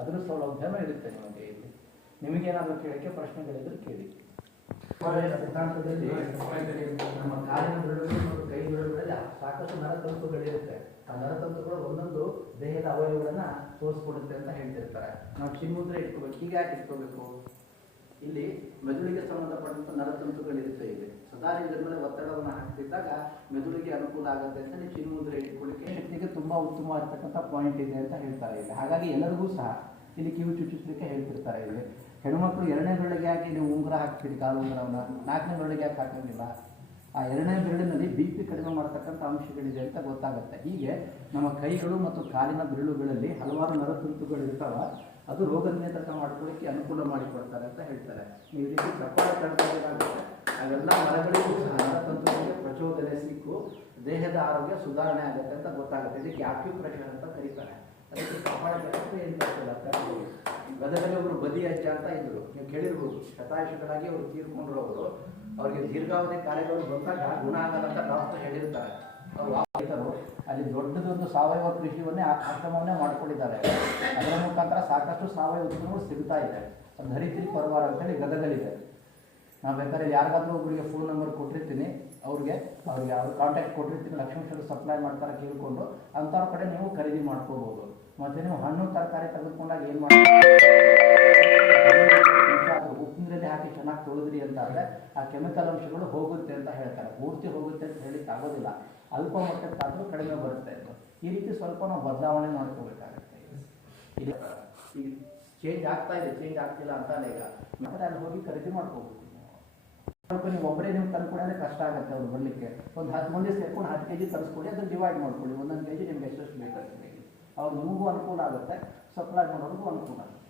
ಅದ್ರ ಸೌಲಭ್ಯನೂ ಇರುತ್ತೆ ನಿಮಗೆ ಇಲ್ಲಿ. ನಿಮಗೇನಾದರೂ ಕೇಳಕ್ಕೆ ಪ್ರಶ್ನೆಗಳಿದ್ರೆ ಕೇಳಿ. ಸಿದ್ಧಾಂತದಲ್ಲಿ ನಮ್ಮ ಕಾಲಿನ ಬೆರಳುಗಳು ಮತ್ತು ಕೈ ಬೆರಳುಗಳಲ್ಲಿ ಸಾಕಷ್ಟು ನರತಂತುಗಳಿರುತ್ತೆ. ಆ ನರತಂತುಗಳು ಒಂದೊಂದು ದೇಹದ ಅವಯವಗಳನ್ನ ತೋರಿಸ್ಕೊಡುತ್ತೆ ಅಂತ ಹೇಳ್ತಿರ್ತಾರೆ. ನಾವು ಚಿನ್ಮುದ್ರೆ ಇಟ್ಕೋಬೇಕು ಹೀಗೆ ಯಾಕೆ ಇಟ್ಕೋಬೇಕು? ಇಲ್ಲಿ ಮೆದುಳಿಗೆ ಸಂಬಂಧಪಟ್ಟಂತ ನರತಂತುಗಳಿರುತ್ತೆ ಇಲ್ಲಿ. ಸದಾ ಇದ್ರ ಮೇಲೆ ಒತ್ತಡವನ್ನು ಹಾಕ್ತಿದ್ದಾಗ ಮೆದುಳಿಗೆ ಅನುಕೂಲ ಆಗುತ್ತೆ ಅಂತ ನೀವು ಚಿನ್ಮುದ್ರೆ ಇಟ್ಕೊಳ್ಳಿಕ್ಕೆ ಉತ್ತಮವಾಗಿರ್ತಕ್ಕಂಥ ಪಾಯಿಂಟ್ ಇದೆ ಅಂತ ಹೇಳ್ತಾರೆ ಇಲ್ಲಿ. ಹಾಗಾಗಿ ಎಲ್ಲರಿಗೂ ಸಹ ಇಲ್ಲಿ ಕಿವಿ ಚುಚ್ಚಿಸ್ಲಿಕ್ಕೆ ಹೇಳ್ತಿರ್ತಾರೆ ಇಲ್ಲಿ. ಹೆಣ್ಮಕ್ಳು ಎರಡನೇ ಬೆರಳಿಗೆ ಯಾಕೆ ನೀವು ಉಂಗುರ ಹಾಕ್ತೀರಿ ಕಾಲು ಉಂಗುರವನ್ನು? ನಾಲ್ಕನೇ ಬೆರಳಿಗೆ ಯಾಕೆ ಹಾಕೋಂಗಿಲ್ಲ? ಆ ಎರಡನೇ ಬೆರಳಿನಲ್ಲಿ ಬಿ ಪಿ ಕಡಿಮೆ ಮಾಡತಕ್ಕಂಥ ಅಂಶಗಳಿದೆ ಅಂತ ಗೊತ್ತಾಗುತ್ತೆ. ಹೀಗೆ ನಮ್ಮ ಕೈಗಳು ಮತ್ತು ಕಾಲಿನ ಬೆರಳುಗಳಲ್ಲಿ ಹಲವಾರು ನರತಂತುಗಳು ಇರ್ತಾವ, ಅದು ರೋಗ ನಿಯಂತ್ರಣ ಮಾಡ್ಕೊಳ್ಳಿಕ್ಕೆ ಅನುಕೂಲ ಮಾಡಿಕೊಡ್ತಾರೆ ಅಂತ ಹೇಳ್ತಾರೆ. ಈ ರೀತಿ ಚಪ್ಪಾಳೆ ತಡ್ಕೊಳ್ಳೋದಾಗುತ್ತೆ ಅವೆಲ್ಲ ಮರಗಳಿಗೂ ಸಿಕ್ಕು ದೇಹದ ಆರೋಗ್ಯ ಸುಧಾರಣೆ ಆಗುತ್ತೆ ಅಂತ ಗೊತ್ತಾಗುತ್ತೆ. ಇದಕ್ಕೆ ಆಕ್ಯುಪ್ರೆಷರ್ ಅಂತ ಕರೀತಾರೆ. ಅದಕ್ಕೆ ತಟ್ಟೆ ಏನು ಗೊತ್ತಿಲ್ಲ. ಗದಗಲ್ಲಿ ಒಬ್ರು ಬದಿ ಅಜ್ಜ ಅಂತ ಇದ್ರು. ನೀವು ಕೇಳಿರ್ಬೋದು, ಶತಾಯುಷಗಳಾಗಿ ಅವರು ತೀರ್ಕೊಂಡ್ರು ಅವರು. ಅವರಿಗೆ ದೀರ್ಘಾವಧಿ ಕಾರ್ಯಗಳು ಬಂದಾಗ ಗುಣ ಆಗಲ್ಲ ಅಂತ ಡಾಕ್ಟರ್ ಹೇಳಿರ್ತಾರೆ. ಅವರು ಅಲ್ಲಿ ದೊಡ್ಡದೊಂದು ಸಾವಯವ ಕೃಷಿಯನ್ನೇ ಆ- ಆಶ್ರಮವನ್ನೇ ಮಾಡ್ಕೊಂಡಿದ್ದಾರೆ. ಅದರ ಮುಖಾಂತರ ಸಾಕಷ್ಟು ಸಾವಯವ ಉತ್ಪನ್ನಗಳು ಸಿಗ್ತಾ ಇದೆ. ಅದು ಧರಿತ್ರಿ ಪರಿವಾರ ಅಂತೇಳಿ ಗದಗಲ್ಲಿದೆ. ನಾವು ಬೇಕಾದ್ರೆ ಯಾರಿಗಾದ್ರೂ ಒಬ್ಬರಿಗೆ ಫೋನ್ ನಂಬರ್ ಕೊಟ್ಟಿರ್ತೀನಿ. ಅವ್ರಿಗೆ ಅವ್ರಿಗೆ ಅವ್ರ ಕಾಂಟ್ಯಾಕ್ಟ್ ಕೊಟ್ಟಿರ್ತೀನಿ. ಲಕ್ಷ್ಮೀಶ್ವರ ಸಪ್ಲೈ ಮಾಡ್ತಾರೆ ಕೇಳ್ಕೊಂಡು ಅಂಥವ್ರ ಕಡೆ ನೀವು ಖರೀದಿ ಮಾಡ್ಕೋಬೋದು. ಮತ್ತು ನೀವು ಹಣ್ಣು, ತರಕಾರಿ ತೆಗೆದುಕೊಂಡಾಗ ಏನು ಮಾಡಿ ಉಪ್ಪಿನಲ್ಲಿ ಹಾಕಿ ಚೆನ್ನಾಗಿ ತೊಳೆದ್ರಿ ಅಂತ ಅಂದರೆ ಆ ಕೆಮಿಕಲ್ ಅಂಶಗಳು ಹೋಗುತ್ತೆ ಅಂತ ಹೇಳ್ತಾರೆ. ಪೂರ್ತಿ ಹೋಗುತ್ತೆ ಅಂತ ಹೇಳಿಕ್ಕೆ ಆಗೋದಿಲ್ಲ. ಅಲ್ಪ ಮಟ್ಟಕ್ಕಾದರೂ ಕಡಿಮೆ ಬರುತ್ತೆ. ಇದು ಈ ರೀತಿ ಸ್ವಲ್ಪ ನಾವು ಬದಲಾವಣೆ ಮಾಡ್ಕೋಬೇಕಾಗುತ್ತೆ. ಈಗ ಚೇಂಜ್ ಆಗ್ತಾ ಇದೆ ಚೇಂಜ್ ಆಗ್ತಿಲ್ಲ ಅಂತಾನೆ ಈಗ. ಮತ್ತೆ ಅಲ್ಲಿ ಹೋಗಿ ಖರೀದಿ ಮಾಡ್ಕೋಬೋದು. ನೀವು ಒಬ್ಬರೇ ನೀವು ತಂದ್ಕೊಡೋದ್ರೆ ಕಷ್ಟ ಆಗುತ್ತೆ ಅವ್ರು ಬರಲಿಕ್ಕೆ. ಒಂದು ಹತ್ತು ಮಂದಿ ಸೇರ್ಕೊಂಡು ಹತ್ತು ಕೆ ಜಿ ತರಿಸ್ಕೊಡಿ ಅದನ್ನು ಡಿವೈಡ್ ಮಾಡ್ಕೊಳ್ಳಿ. ಒಂದೊಂದು ಕೆ ಜಿ ನಿಮ್ಗೆ ಎಷ್ಟೆಷ್ಟು ಬೇಕು. ಅವ್ರು ನಿಮಗೂ ಅನುಕೂಲ ಆಗುತ್ತೆ ಸಪ್ಲೈ ಮಾಡೋರಿಗೂ ಅನುಕೂಲ ಆಗುತ್ತೆ.